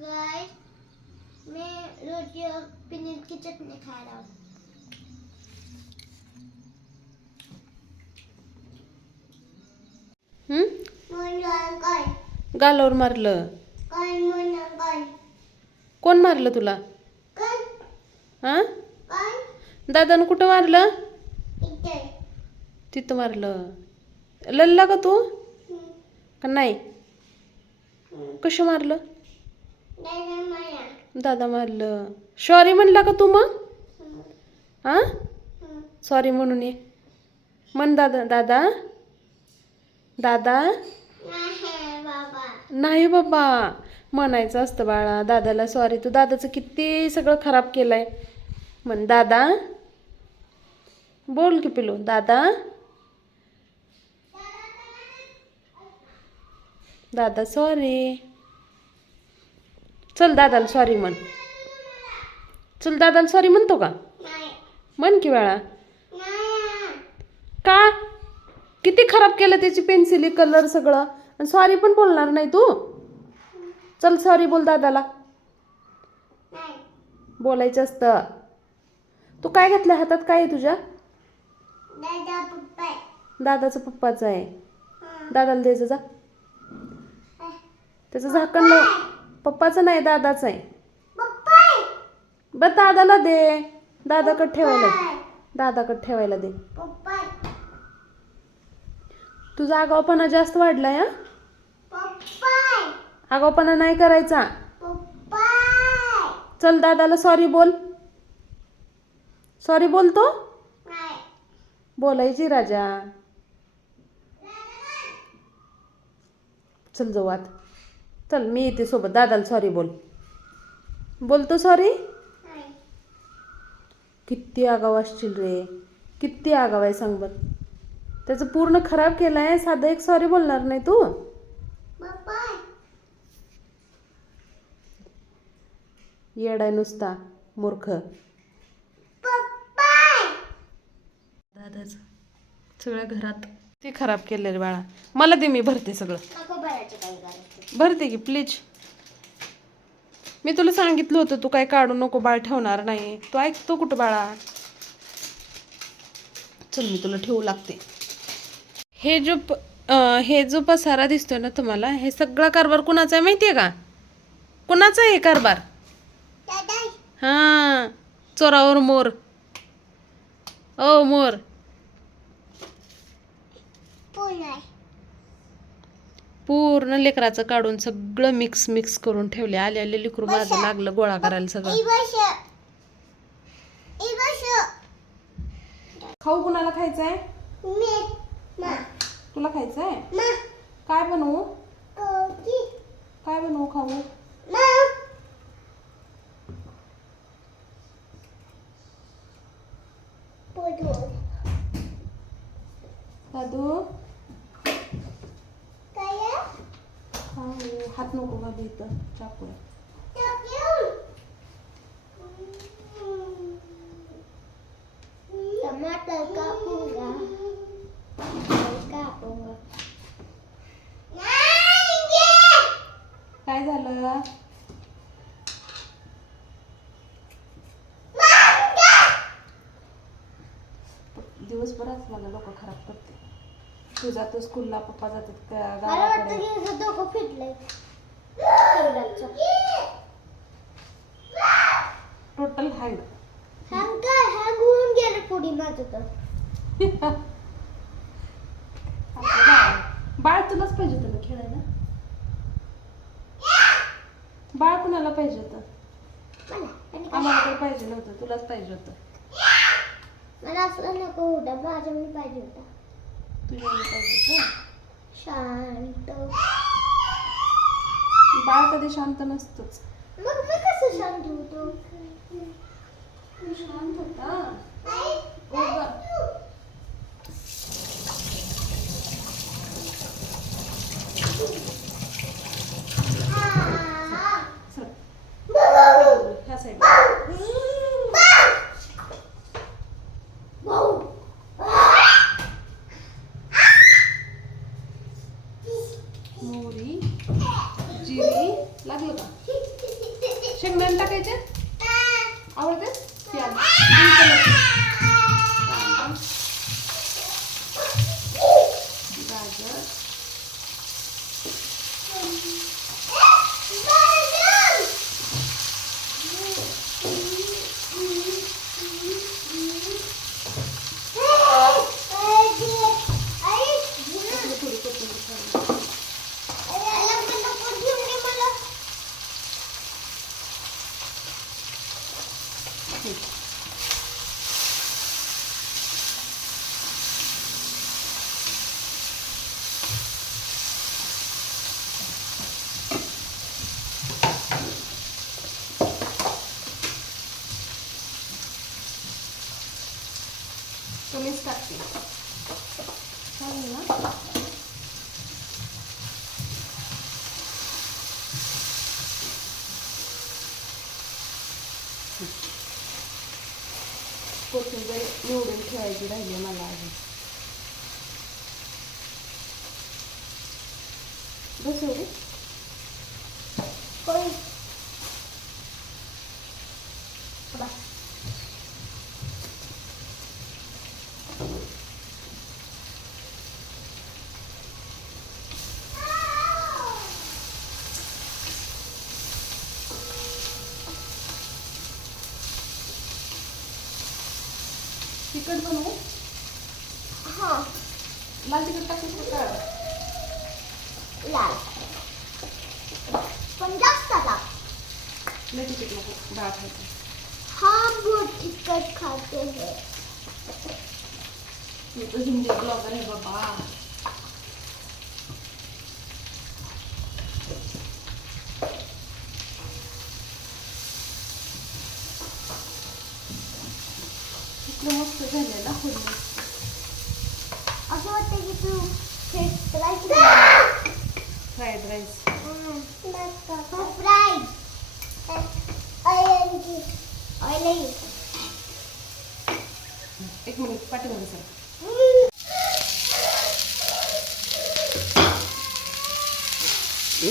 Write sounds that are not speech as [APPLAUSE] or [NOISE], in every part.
Guys मैं रोटी और पनीर की चटनी खा रहा हूँ गालावर मारलं. कोण मारलं तुला? हां? काय दादानं कुठं मारलं? तिथं मारलं. लल्ला का तू? का नाही? कशं मारलं? दादा मारलं. सॉरी म्हणला का तू मग? हां सॉरी म्हणून ये. म्हण दादा दादा. दादा. नाही बाबा. नाही बाबा. म्हणायचं असतं बाळा. दादाला सॉरी तू दादाचं किती सगळं खराब केलंय. म्हण दादा. बोल की पिलो. दादा. दादा सॉरी चल दादाला सॉरी म्हण. चल दादाला सॉरी म्हणतो का? म्हण की नाही का? किती खराब केलं त्याची पेन्सिली कलर सगळं. आणि सॉरी पण बोलणार नाही तू. चल सॉरी बोल दादाला. बोलायचं असतं. तू काय घातलं? हातात काय आहे तुझ्या? दादा पप्पा दादाचं पप्पाचं आहे. दादाला द्यायचं जा. त्याचं झाकण लाव. पप्पाचं नाही दादाचं आहे. बरं दादाला दे. दादाकडे ठेवायला दे. दादाकडे ठेवायला दे. तुझा आगावपणा जास्त वाढलाय हा? आगावपणा नाही करायचा. चल दादाला सॉरी बोल. सॉरी बोलतो बोलायची राजा. चल जाऊ आत. चल मी येते सोबत. दादाला सॉरी बोल. बोलतो सॉरी किती आगाव असशील रे. किती आगाव आहे सांग बर. त्याचं पूर्ण खराब केलं आहे साधं एक सॉरी बोलणार नाही तू. पप्पा येड आहे नुसता मूर्ख. पप्पा दादाच. सगळ्या घरात. ते खराब केलं रे बाळा. मला दे मी भरते सगळं. काही करायचं भरते की प्लीज मी तुला सांगितलं होतं तू काय काढू नको बाळ ठेवणार नाही. तू ऐकतो कुठं बाळा? चल मी तुला ठेवू लागते. हे जो प अं, हे जो पसारा दिसतोय ना तुम्हाला हे सगळा कारभार कुणाचा आहे माहितीये का? कुणाचा आहे हे कारभार? दादा हां चोरावर मोर. ओ मोर. पुन्हा पूर्ण लेकराचं काढून सगळं मिक्स मिक्स करून ठेवले. आले आले लेकरू माझं लागलं गोळा करायला सगळं. खाऊ कुणाला खायचंय? मी. मा. तुला खायचंय? मा. काय बनवू? काय बनवू खाऊ मा पोटो दादू काय खाऊ घालू इथं चाकू आहे. टमाटर कापूंगा कापूंगा काय झालं दिवसभरात मला लोक खराब करते तू जातो स्कूलला पप्पा जातात मला वाटतं की डोकं फिटलंय. टोटल हँग हँग काय हँग होऊन गेलं पुढे माझं तर. [LAUGHS] बाळ तुलाच पाहिजे होतं ना खेळायला? बाळ कुणाला पाहिजे होतं? आम्हाला काही पाहिजे नव्हतं तुलाच पाहिजे होतं. मला असं नको होतं माझं मी पाहिजे होता. तुझ्या पाहिजे होतं? शांत. बाळ कधी शांत नसतंच. मग मी कसं शांत होतो? शांत होता? चल. ह्या side कोथिंबीर निवडून ठेवायची राहिली मला अजून बस तिखट बनवू? लाल तिखट टाकू का? लाल. पण जास्त टाक लय तिखट नको डाळ खायचं. हा बहुत तिखट खाते हैं. मी तर हिंदी ब्लॉगर आहे बाबा इतकं मस्त झालं ना फुल असं वाटतं की तू फ्राईड फ्राईड राईस फ्राईड एक मिनिट सर.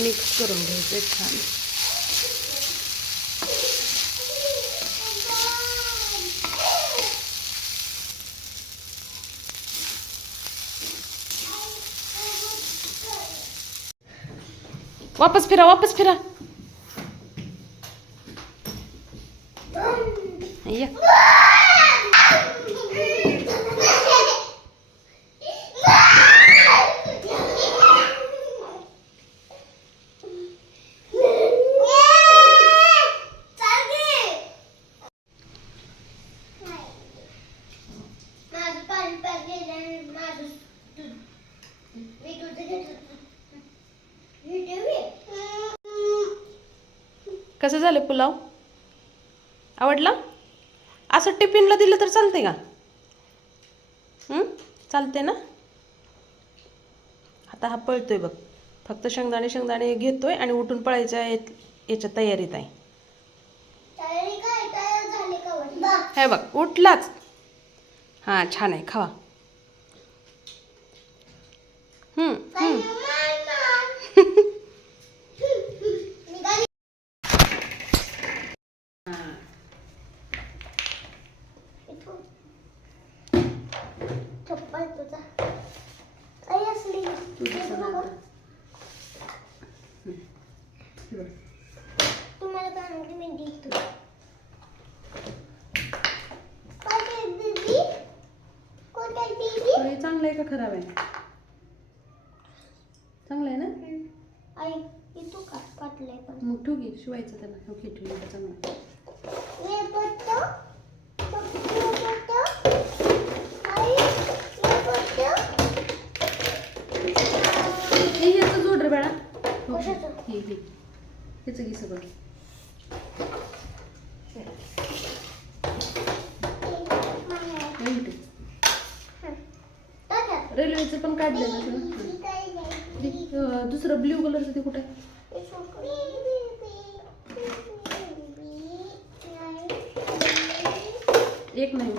मिक्स करून घ्यायचं छान. वापस फिरा वापस फिरा या माझं पाणी पाच गेलं आणि माझं दूध मी दूध घेतलं व्हिडिओ कसं झालं पुलाव? आवडला? असं टिफिनला दिलं तर चालते का? हं? चालते ना? आता हा पळतोय बघ. फक्त शेंगदाणे शेंगदाणे घेतोय आणि उठून पळायच्या याच्या तयारीत आहे? हे बघ उठलाच. हां छान आहे खावा हं, हं. निघाली. इथून. चप्पल तुझा. काही असली. तुम्हाला काय म्हणते मी ते दीदी? हे चांगलं आहे का खराब आहे? चांगलं आहे ना? आई इथू का? पाटले मग ठेवू घे शिवायचं त्याला. ओके ठेवू चांगलं आहे. ये पट्टो ये पट्टो आई ये पट्टो हे ह्याचं जोड रे बाळा हो, कशाचं? हे हे हेच घे सगळं रेल्वेचं पण काढलं ना दुसरं ब्ल्यू कलरचं ते कुठे? एक नाही.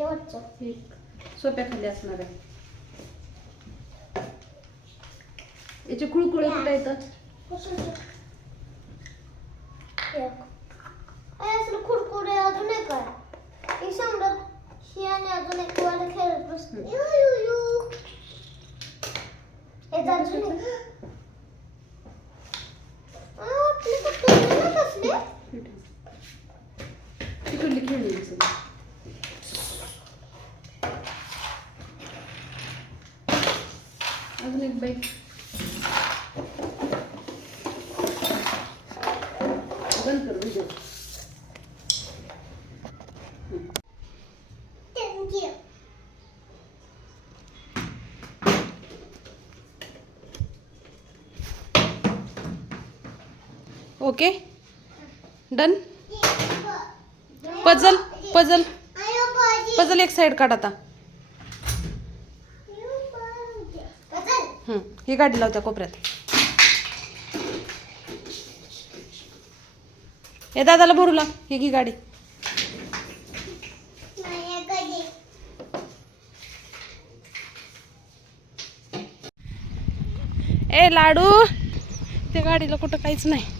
एक सोप्या खाली असणार आहे. याचे कुळकुळे कुठे येतात? खुडकुडे अजून एक आहे. ही आणि अजून एक वाला खेळत बसते. तिकडली खेळली अजून एक बाईक बंद कर video Thank you. Okay done puzzle puzzle आयो बाजी. पजल एक साईड काढ आता. ही गाडी लावत्या कोपऱ्यात. ए दादाला भरू लाग ही घी गाडी. ए लाडू त्या गाडीला कुठं काहीच नाही.